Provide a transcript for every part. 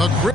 The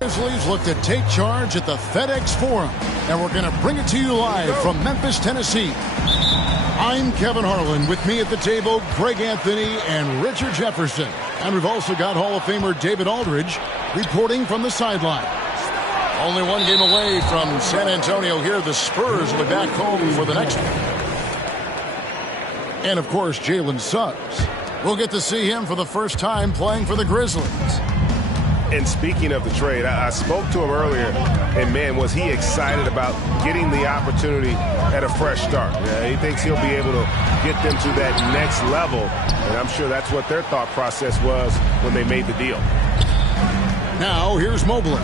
Grizzlies look to take charge at the FedEx Forum, and we're going to bring it to you live from Memphis, Tennessee. I'm Kevin Harlan. With me at the table, Greg Anthony and Richard Jefferson. And we've also got Hall of Famer David Aldridge reporting from the sideline. Only one game away from San Antonio here. The Spurs will be back home for the next one. And, of course, Jalen Suggs. We'll get to see him for the first time playing for the Grizzlies. And speaking of the trade, I spoke to him earlier, and, man, was he excited about getting the opportunity at a fresh start. He thinks he'll be able to get them to that next level, and I'm sure that's what their thought process was when they made the deal. Now, here's Mobley,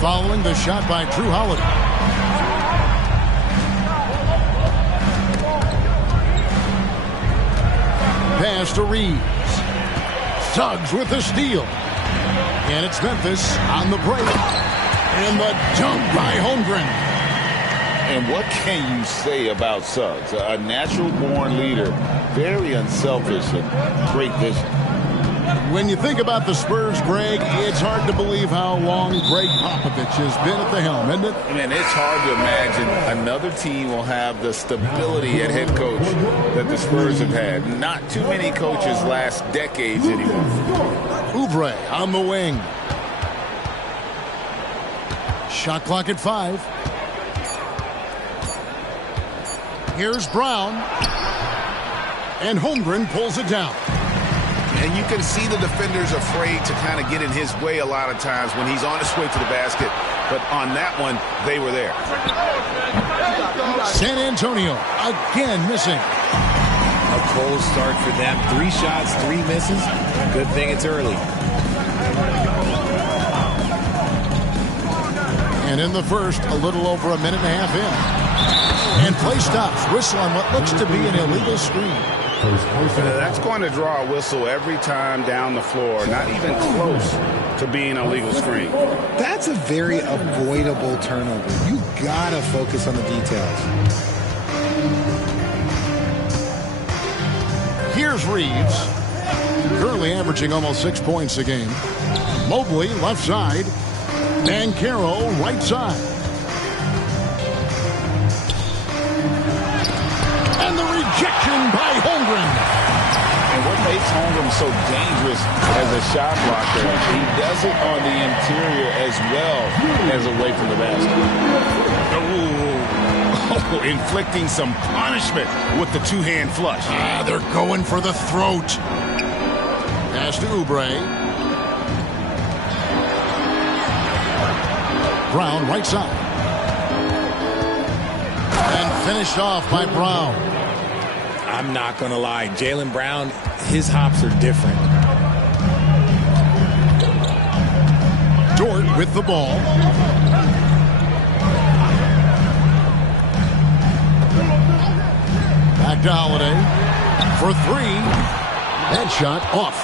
following the shot by Drew Holiday. Pass to Reeves. Suggs with the steal. And it's Memphis on the break. And the dunk by Holmgren. And what can you say about Suggs? A natural-born leader, very unselfish and great vision. When you think about the Spurs, Greg, it's hard to believe how long Greg Popovich has been at the helm, isn't it? I mean, it's hard to imagine another team will have the stability at head coach that the Spurs have had. Not too many coaches last decades anymore. Oubre on the wing. Shot clock at 5. Here's Brown. And Holmgren pulls it down. And you can see the defenders afraid to kind of get in his way a lot of times when he's on his way to the basket. But on that one, they were there. San Antonio again missing. A cold start for them. 3 shots, 3 misses. Good thing it's early. And in the first, a little over a minute and a half in. And play stops. Whistle on what looks to be an illegal screen. That's going to draw a whistle every time down the floor, not even close to being a legal screen. That's a very avoidable turnover. You gotta focus on the details. Here's Reeves, currently averaging almost 6 points a game. Mobley left side, and Carroll right side. And the rejection by Holmgren. And what makes Holmgren so dangerous as a shot blocker, he does it on the interior as well as away from the basket. Oh, inflicting some punishment with the two-hand flush. They're going for the throat. Pass to Oubre. Brown right side. And finished off by Brown. I'm not going to lie. Jaylen Brown, his hops are different. Dort with the ball. Back to Holiday for three. That shot off.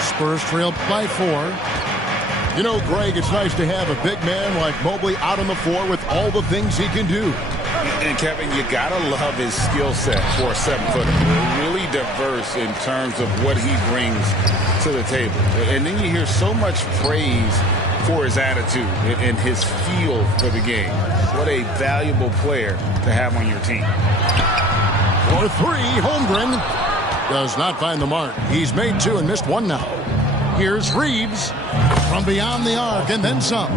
Spurs trail by 4. You know, Greg, it's nice to have a big man like Mobley out on the floor with all the things he can do. And, Kevin, you got to love his skill set for a 7-footer. Really diverse in terms of what he brings to the table. And then you hear so much praise for his attitude and his feel for the game. What a valuable player to have on your team. For three, Holmgren does not find the mark. He's made 2 and missed 1 now. Here's Reeves from beyond the arc and then some.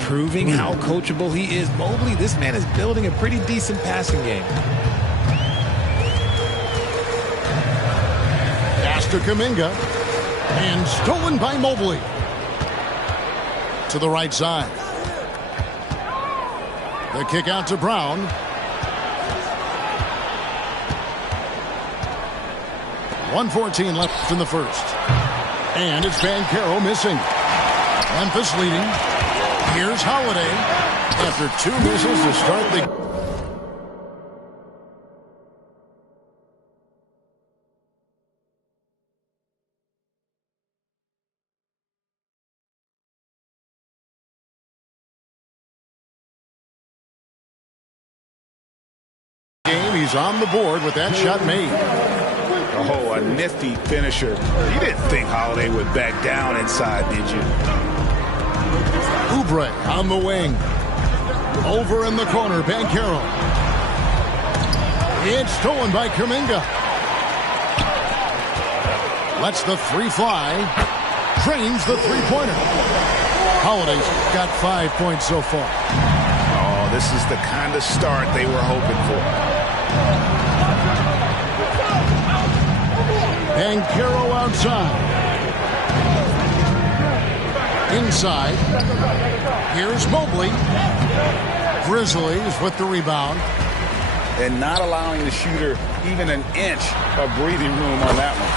Proving how coachable he is. Mobley, this man is building a pretty decent passing game. Pass to Kuminga. And stolen by Mobley. To the right side. The kick out to Brown. .114 left in the first. And it's Banchero missing. Memphis leading. Here's Holiday. After 2 misses to start the game. He's on the board with that shot made. Oh, a nifty finisher. You didn't think Holiday would back down inside, did you? Oubre on the wing. Over in the corner, Banchero. It's stolen by Kuminga. Lets the 3 fly. Drains the 3-pointer. Holiday's got 5 points so far. Oh, this is the kind of start they were hoping for. Banchero outside. Inside. Here's Mobley. Grizzlies with the rebound. And not allowing the shooter even an inch of breathing room on that one.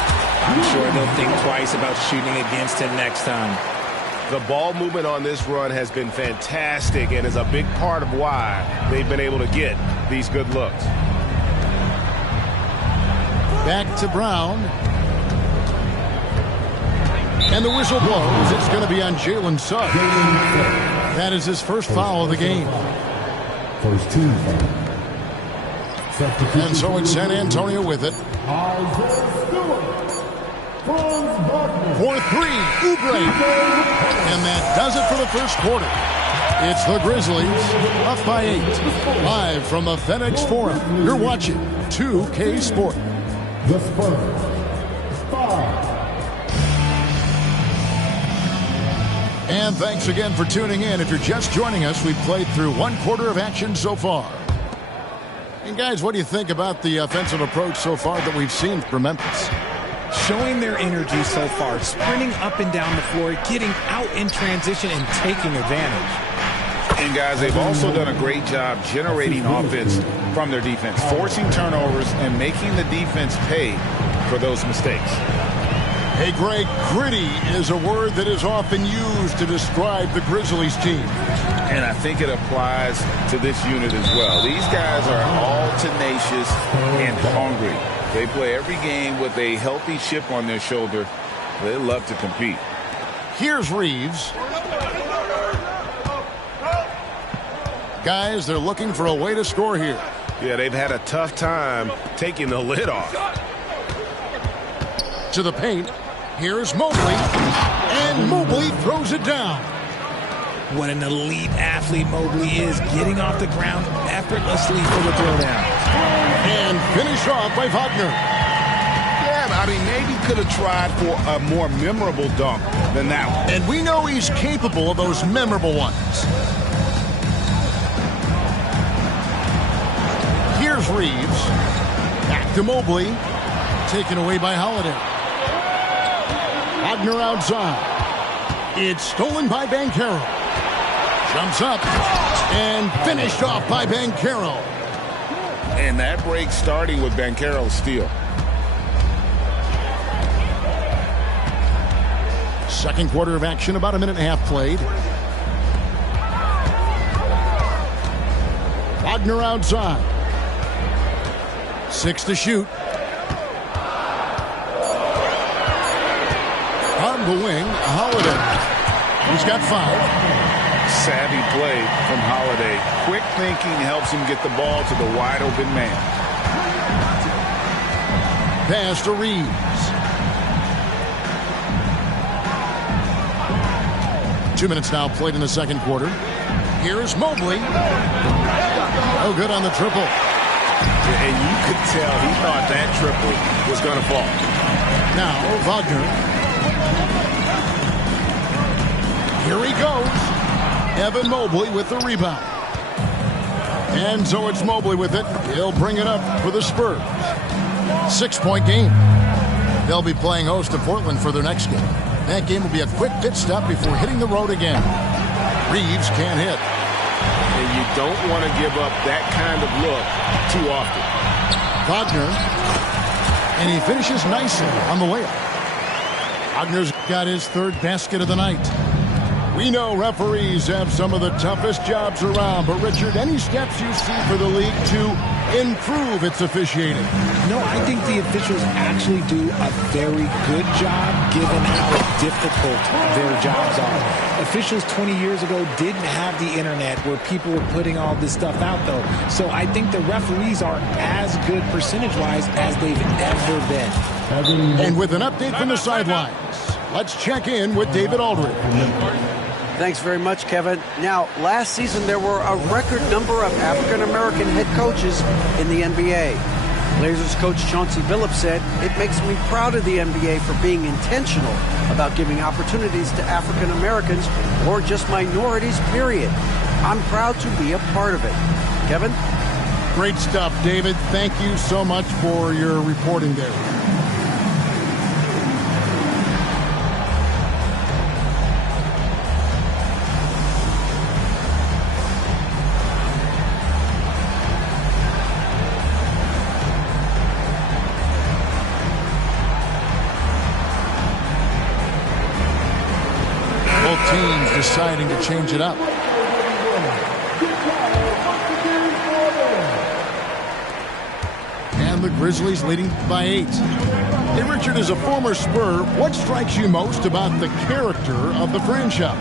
I'm sure they'll think twice about shooting against him next time. The ball movement on this run has been fantastic and is a big part of why they've been able to get these good looks. Back to Brown. And the whistle blows. It's going to be on Jalen Suggs. That is his first foul of the game. First team foul. And so it's San Antonio with it. For 3, Oubre. And that does it for the first quarter. It's the Grizzlies up by 8. Live from the FedEx Forum. You're watching 2K Sport. The Spurs. 5. And thanks again for tuning in. If you're just joining us, we've played through 1 quarter of action so far. And guys, what do you think about the offensive approach so far that we've seen from Memphis? Showing their energy so far, sprinting up and down the floor, getting out in transition and taking advantage. And guys, they've also done a great job generating offense from their defense, forcing turnovers and making the defense pay for those mistakes. Hey, Greg, gritty is a word that is often used to describe the Grizzlies team. And I think it applies to this unit as well. These guys are all tenacious and hungry. They play every game with a healthy chip on their shoulder. They love to compete. Here's Reeves. Guys, they're looking for a way to score here. Yeah, they've had a tough time taking the lid off. To the paint. Here's Mobley. And Mobley throws it down. What an elite athlete Mobley is, getting off the ground effortlessly for the throwdown. And finished off by Wagner. Yeah, I mean, maybe could have tried for a more memorable dunk than that one. And we know he's capable of those memorable ones. Here's Reeves. Back to Mobley. Taken away by Holiday. Wagner outside. It's stolen by Banchero. Jumps up and finished off by Banchero. And that break starting with Banchero's steal. Second quarter of action, about a minute and a half played. Wagner outside. 6 to shoot. On the wing, Holiday. He's got 5. Savvy play from Holiday. Quick thinking helps him get the ball to the wide open man. Pass to Reeves. 2 minutes now played in the second quarter. Here's Mobley. No good on the triple. And you could tell he thought that triple was going to fall. Now Wagner. Here he goes. Evan Mobley with the rebound. And so it's Mobley with it. He'll bring it up for the Spurs. 6-point game. They'll be playing host to Portland for their next game. That game will be a quick pit stop before hitting the road again. Reeves can't hit. And you don't want to give up that kind of look too often. Wagner. And he finishes nicely on the layup. Wagner's got his 3rd basket of the night. We know referees have some of the toughest jobs around, but Richard, any steps you see for the league to improve its officiating? No, I think the officials actually do a very good job given how difficult their jobs are. Officials 20 years ago didn't have the internet where people were putting all this stuff out, though. So I think the referees are as good percentage-wise as they've ever been. And with an update from the sidelines, let's check in with David Aldridge. Thanks very much, Kevin. Now, last season there were a record number of African-American head coaches in the NBA. Blazers coach Chauncey Billups said, "It makes me proud of the NBA for being intentional about giving opportunities to African-Americans or just minorities, period. I'm proud to be a part of it." Kevin? Great stuff, David. Thank you so much for your reporting there. Teams deciding to change it up. And the Grizzlies leading by 8. Hey, Richard, as a former Spur, what strikes you most about the character of the franchise?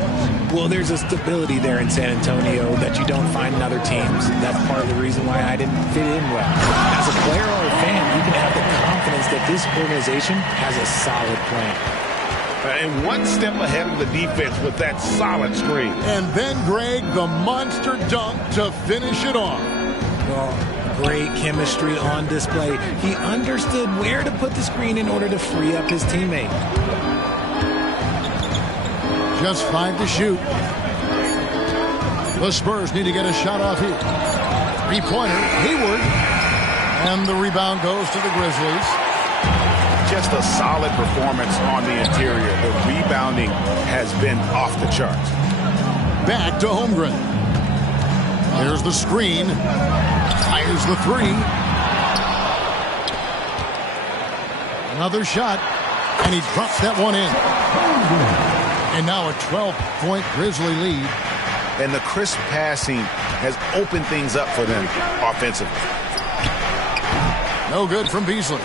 Well, there's a stability there in San Antonio that you don't find in other teams. That's part of the reason why I didn't fit in well. As a player or a fan, you can have the confidence that this organization has a solid plan. And one step ahead of the defense with that solid screen. And then, Greg, the monster dunk to finish it off. Well, great chemistry on display. He understood where to put the screen in order to free up his teammate. Just 5 to shoot. The Spurs need to get a shot off here. 3-pointer, Hayward. And the rebound goes to the Grizzlies. Just a solid performance on the interior. The rebounding has been off the charts. Back to Holmgren. There's the screen. Fires the 3. Another shot. And he drops that one in. And now a 12-point Grizzly lead. And the crisp passing has opened things up for them offensively. No good from Beasley.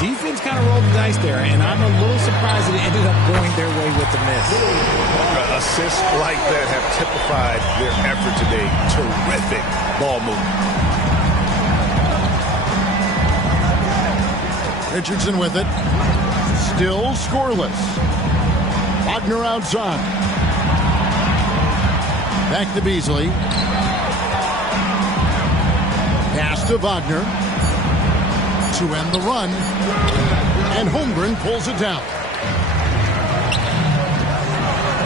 Defense kind of rolled the dice there, and I'm a little surprised that it ended up going their way with the miss. Assists like that have typified their effort today. Terrific ball movement. Richardson with it. Still scoreless. Wagner outside. Back to Beasley. Pass to Wagner. To end the run. And Holmgren pulls it down.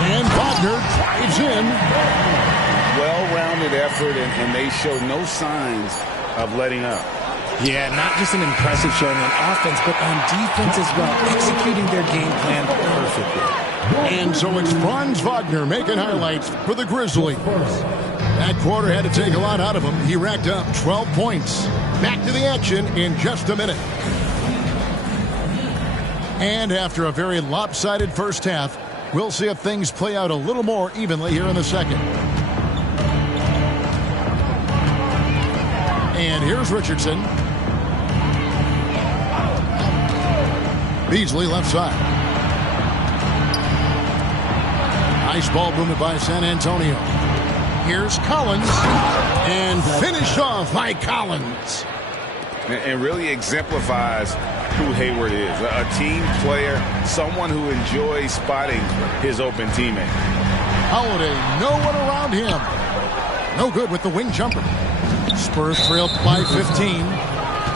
And Wagner drives in. Well-rounded effort, and they show no signs of letting up. Yeah, not just an impressive showing on offense, but on defense as well, executing their game plan perfectly. And so it's Franz Wagner making highlights for the Grizzlies. That quarter had to take a lot out of him. He racked up 12 points. Back to the action in just a minute. And after a very lopsided first half, we'll see if things play out a little more evenly here in the second. And here's Richardson. Beasley left side. Nice ball movement by San Antonio. Here's Collins. And finished off by Collins. And really exemplifies who Hayward is. A team player, someone who enjoys spotting his open teammate. Holiday, no one around him. No good with the wing jumper. Spurs trail by 15.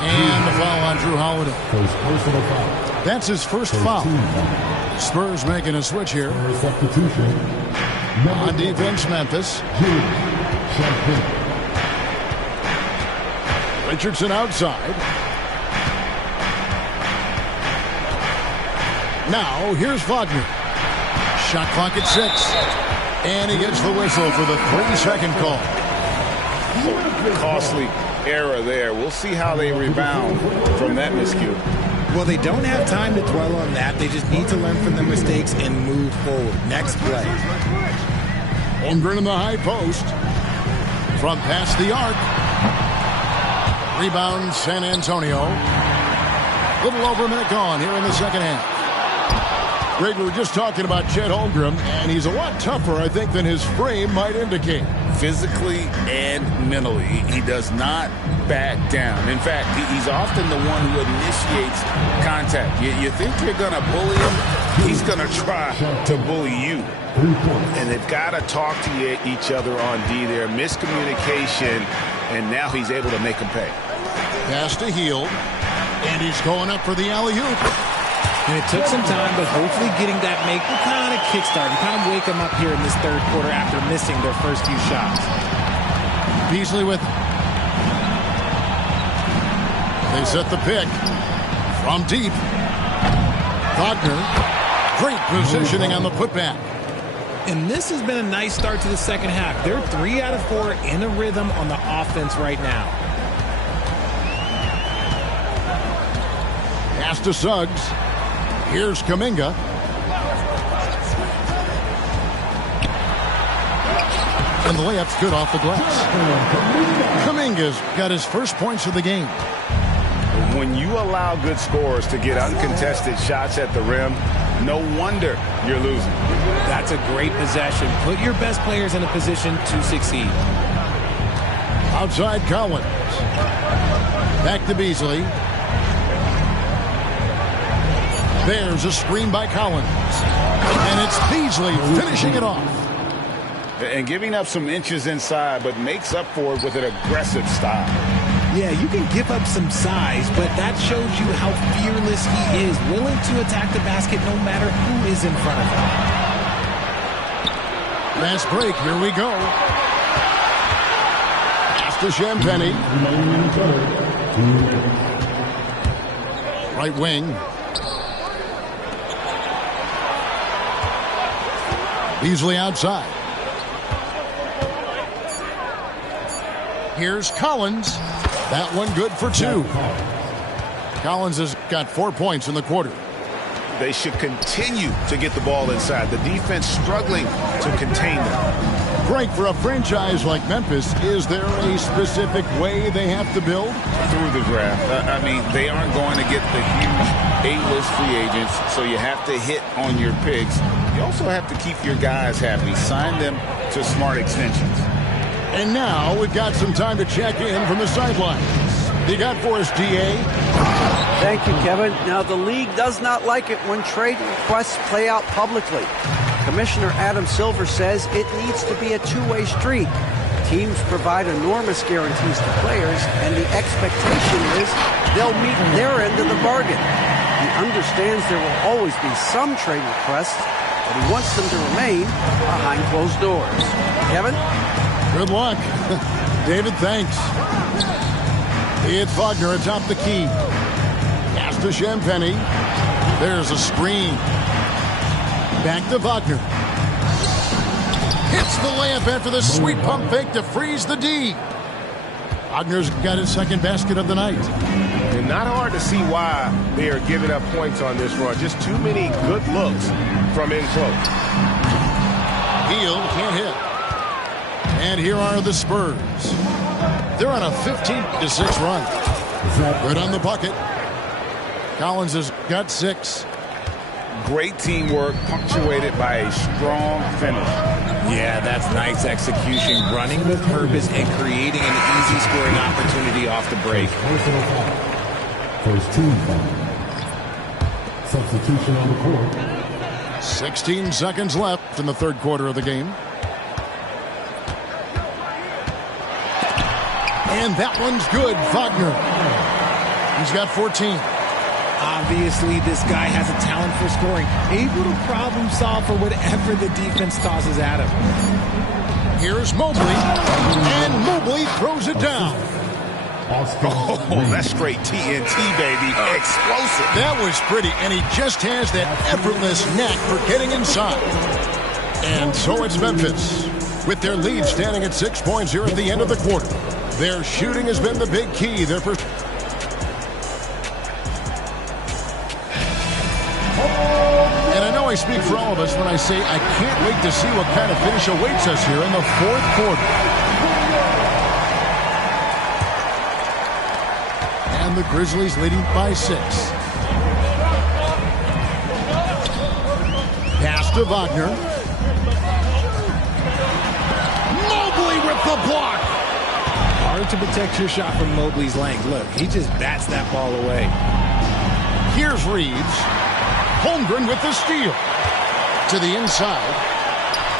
And the foul on Drew Holiday. That's his first foul. Spurs making a switch here. On defense, Memphis. Richardson outside. Now, here's Wagner. Shot clock at 6. And he gets the whistle for the 3-second call. Costly error there. We'll see how they rebound from that miscue. Well, they don't have time to dwell on that. They just need to learn from their mistakes and move forward. Next play. Holmgren in the high post. From past the arc. Rebound San Antonio. Little over a minute gone here in the second half. Greg, we were just talking about Chet Holmgren, and he's a lot tougher, I think, than his frame might indicate. Physically and mentally, he does not back down. In fact, he's often the one who initiates contact. You think you're going to bully him, he's going to try to bully you. And they've got to talk to each other on D there. Miscommunication, and now he's able to make him pay. Pass to Hield, and he's going up for the alley-oop. And it took some time, but hopefully getting that make will kind of kickstart and kind of wake them up here in this third quarter after missing their first few shots. Beasley with. They set the pick from deep. Wagner, great positioning on the putback. And this has been a nice start to the second half. They're 3 out of 4 in a rhythm on the offense right now. Pass to Suggs. Here's Kuminga. And the layup's good off the glass. Kuminga's got his first points of the game. When you allow good scorers to get uncontested shots at the rim, no wonder you're losing. That's a great possession. Put your best players in a position to succeed. Outside Collins. Back to Beasley. There's a screen by Collins. And it's Beasley finishing it off. And giving up some inches inside, but makes up for it with an aggressive style. Yeah, you can give up some size, but that shows you how fearless he is, willing to attack the basket no matter who is in front of him. Last break, here we go. Pass to Champagny. Right wing. Beasley outside. Here's Collins. That one good for 2. Collins has got 4 points in the quarter. They should continue to get the ball inside. The defense struggling to contain them. Greg, for a franchise like Memphis, is there a specific way they have to build? Through the draft. I mean, they aren't going to get the huge A-list free agents, so you have to hit on your picks. You also have to keep your guys happy. Sign them to smart extensions. And now we've got some time to check in from the sidelines. You got for us, DA? Thank you, Kevin. Now, the league does not like it when trade requests play out publicly. Commissioner Adam Silver says it needs to be a two-way street. Teams provide enormous guarantees to players, and the expectation is they'll meet their end of the bargain. He understands there will always be some trade requests, but he wants them to remain behind closed doors. Kevin? Good luck. David, thanks. It's Wagner atop the key. Pass to Champagny. There's a screen. Back to Wagner. Hits the layup after the sweet pump fake to freeze the D. Wagner's got his second basket of the night. And not hard to see why they are giving up points on this run. Just too many good looks from in close. Hield can't hit. And here are the Spurs. They're on a 15-6 run. Good on the bucket. Collins has got 6. Great teamwork punctuated by a strong finish. Yeah, that's nice execution, running with purpose and creating an easy scoring opportunity off the break. First team foul. Substitution on the court. 16 seconds left in the third quarter of the game. And that one's good. Wagner. He's got 14. Obviously, this guy has a talent for scoring, able to problem solve for whatever the defense tosses at him. Here's Mobley, and Mobley throws it down. Oh, that's straight TNT, baby. Explosive. That was pretty, and he just has that effortless knack for getting inside. And so it's Memphis, with their lead standing at 6 points here at the end of the quarter. Their shooting has been the big key. Their first. And I know I speak for all of us when I say I can't wait to see what kind of finish awaits us here in the fourth quarter. And the Grizzlies leading by 6. Pass to Wagner. Mobley with the block. Hard to protect your shot from Mobley's length. Look, he just bats that ball away. Here's Reeves. Holmgren with the steal. To the inside.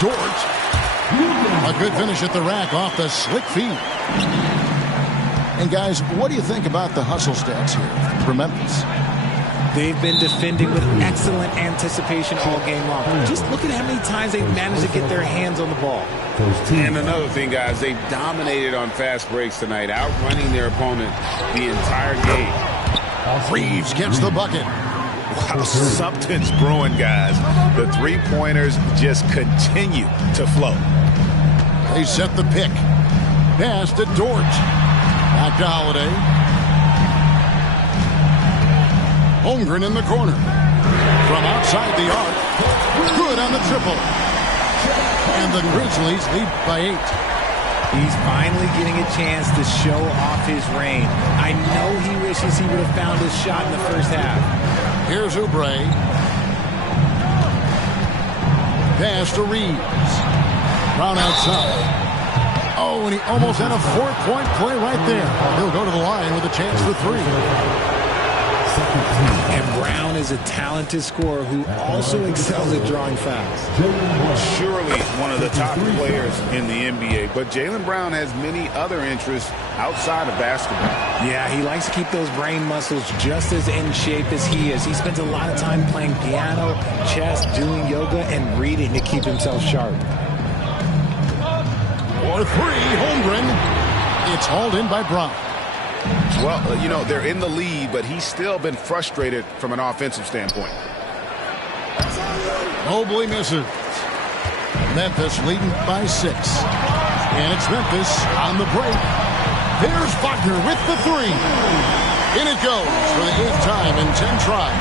Dort. A good finish at the rack off the slick feet. And guys, what do you think about the hustle stats here for Memphis? They've been defending with excellent anticipation all game long. Just look at how many times they've managed to get their hands on the ball. And another thing, guys, they've dominated on fast breaks tonight, outrunning their opponent the entire game. Reeves gets the bucket. Wow, something's brewing, guys. The three-pointers just continue to flow. They set the pick. Pass to Dort. Back to Holiday. Holmgren in the corner. From outside the arc. Good on the triple. And the Grizzlies lead by 8. He's finally getting a chance to show off his range. I know he wishes he would have found his shot in the first half. Here's Oubre. Pass to Reeves. Brown outside. Oh, and he almost had a 4-point play right there. He'll go to the line with a chance for 3. And Brown is a talented scorer who also excels at drawing fouls. Surely one of the top players in the NBA, but Jaylen Brown has many other interests outside of basketball. Yeah, he likes to keep those brain muscles just as in shape as he is. He spends a lot of time playing piano, chess, doing yoga, and reading to keep himself sharp. For 3, Holmgren. It's hauled in by Brown. Well, you know, they're in the lead, but he's still been frustrated from an offensive standpoint. Mobley misses. Memphis leading by 6. And it's Memphis on the break. There's Wagner with the 3. In it goes for the 8th time in 10 tries.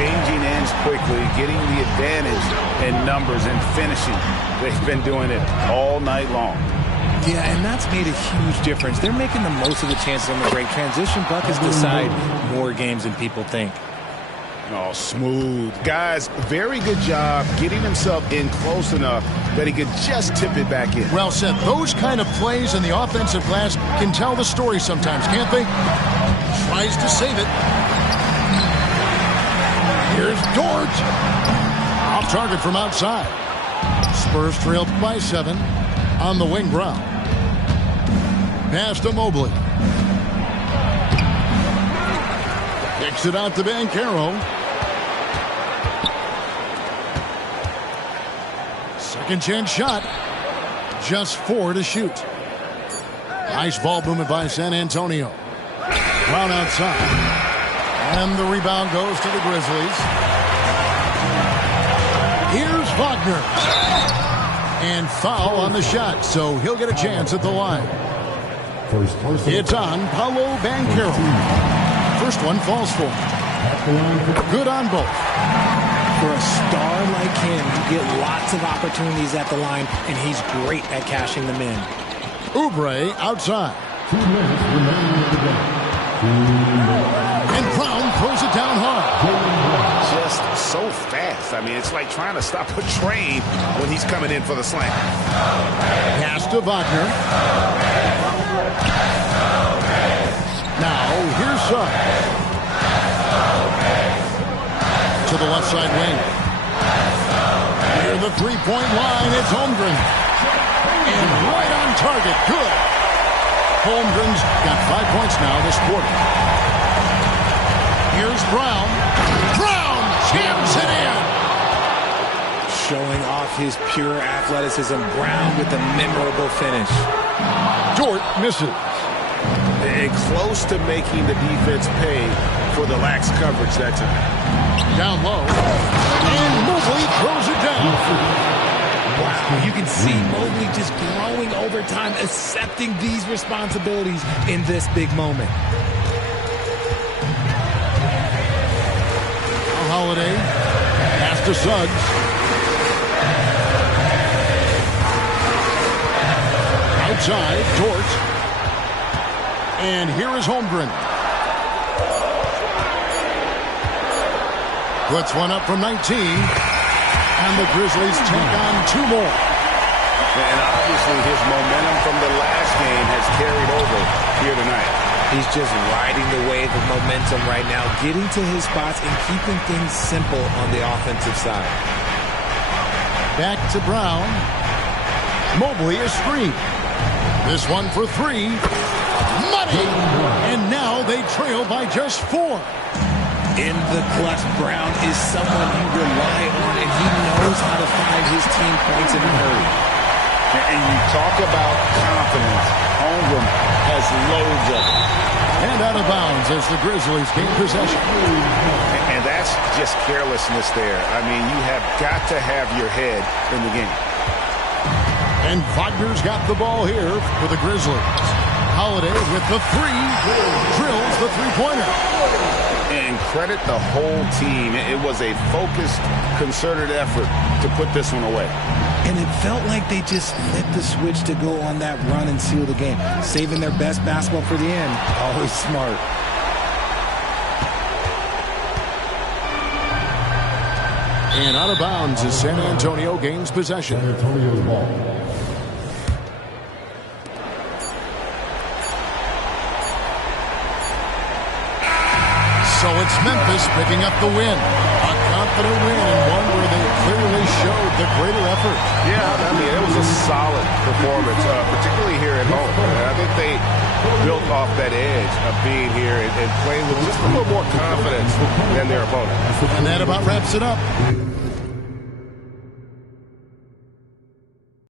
Changing ends quickly, getting the advantage in numbers and finishing. They've been doing it all night long. Yeah, and that's made a huge difference. They're making the most of the chances on the break. Transition buckets decide more games than people think. Oh, smooth. Guys, very good job getting himself in close enough that he could just tip it back in. Well said. Those kind of plays in the offensive glass can tell the story sometimes, can't they? Tries to save it. Here's Dort. Off target from outside. Spurs trailed by 7. On the wing, Brown. Pass to Mobley. Kicks it out to Banchero. Second chance shot. Just 4 to shoot. Nice ball movement by San Antonio. Brown outside. And the rebound goes to the Grizzlies. Here's Wagner. And foul on the shot, so he'll get a chance at the line. It's on Paolo Banchero. First one falls for him. Good on both. For a star like him, you get lots of opportunities at the line, and he's great at cashing them in. Oubre outside. 2 minutes remaining in the game. And Brown throws fast. I mean, it's like trying to stop a train when he's coming in for the slam. Pass to Wagner. Now, here's Suggs. To the left side wing. Near the three-point line, it's Holmgren. And right on target, good. Holmgren's got 5 points now this quarter. Here's Brown. Brown jams it in. Showing off his pure athleticism. Brown with a memorable finish. Dort misses. And close to making the defense pay for the lax coverage that time. Down low. And Mobley throws it down. Wow, you can see Mobley just growing over time, accepting these responsibilities in this big moment. Holiday. Pass to Suggs. Outside, Dort. And here is Holmgren. Puts one up from 19. And the Grizzlies take on 2 more. And obviously his momentum from the last game has carried over here tonight. He's just riding the wave of momentum right now, getting to his spots and keeping things simple on the offensive side. Back to Brown. Mobley is screened. This one for 3. Money! And now they trail by just 4. In the clutch, Brown is someone you rely on, and he knows how to find his team points in a hurry. And you talk about confidence. Holmgren has loads of it. And out of bounds as the Grizzlies gain possession. And that's just carelessness there. I mean, you have got to have your head in the game. And Wagner's got the ball here for the Grizzlies. Holiday with the 3. Drills the three-pointer. And credit the whole team. It was a focused, concerted effort to put this one away. And it felt like they just flipped the switch to go on that run and seal the game. Saving their best basketball for the end. Always smart. And out of bounds as San Antonio gains possession. San Antonio's ball. So it's Memphis picking up the win. A confident win and one where they clearly showed the greater effort. Yeah, I mean, it was a solid performance, particularly here at home. And I think they built off that edge of being here and playing with just a little more confidence than their opponent. And that about wraps it up.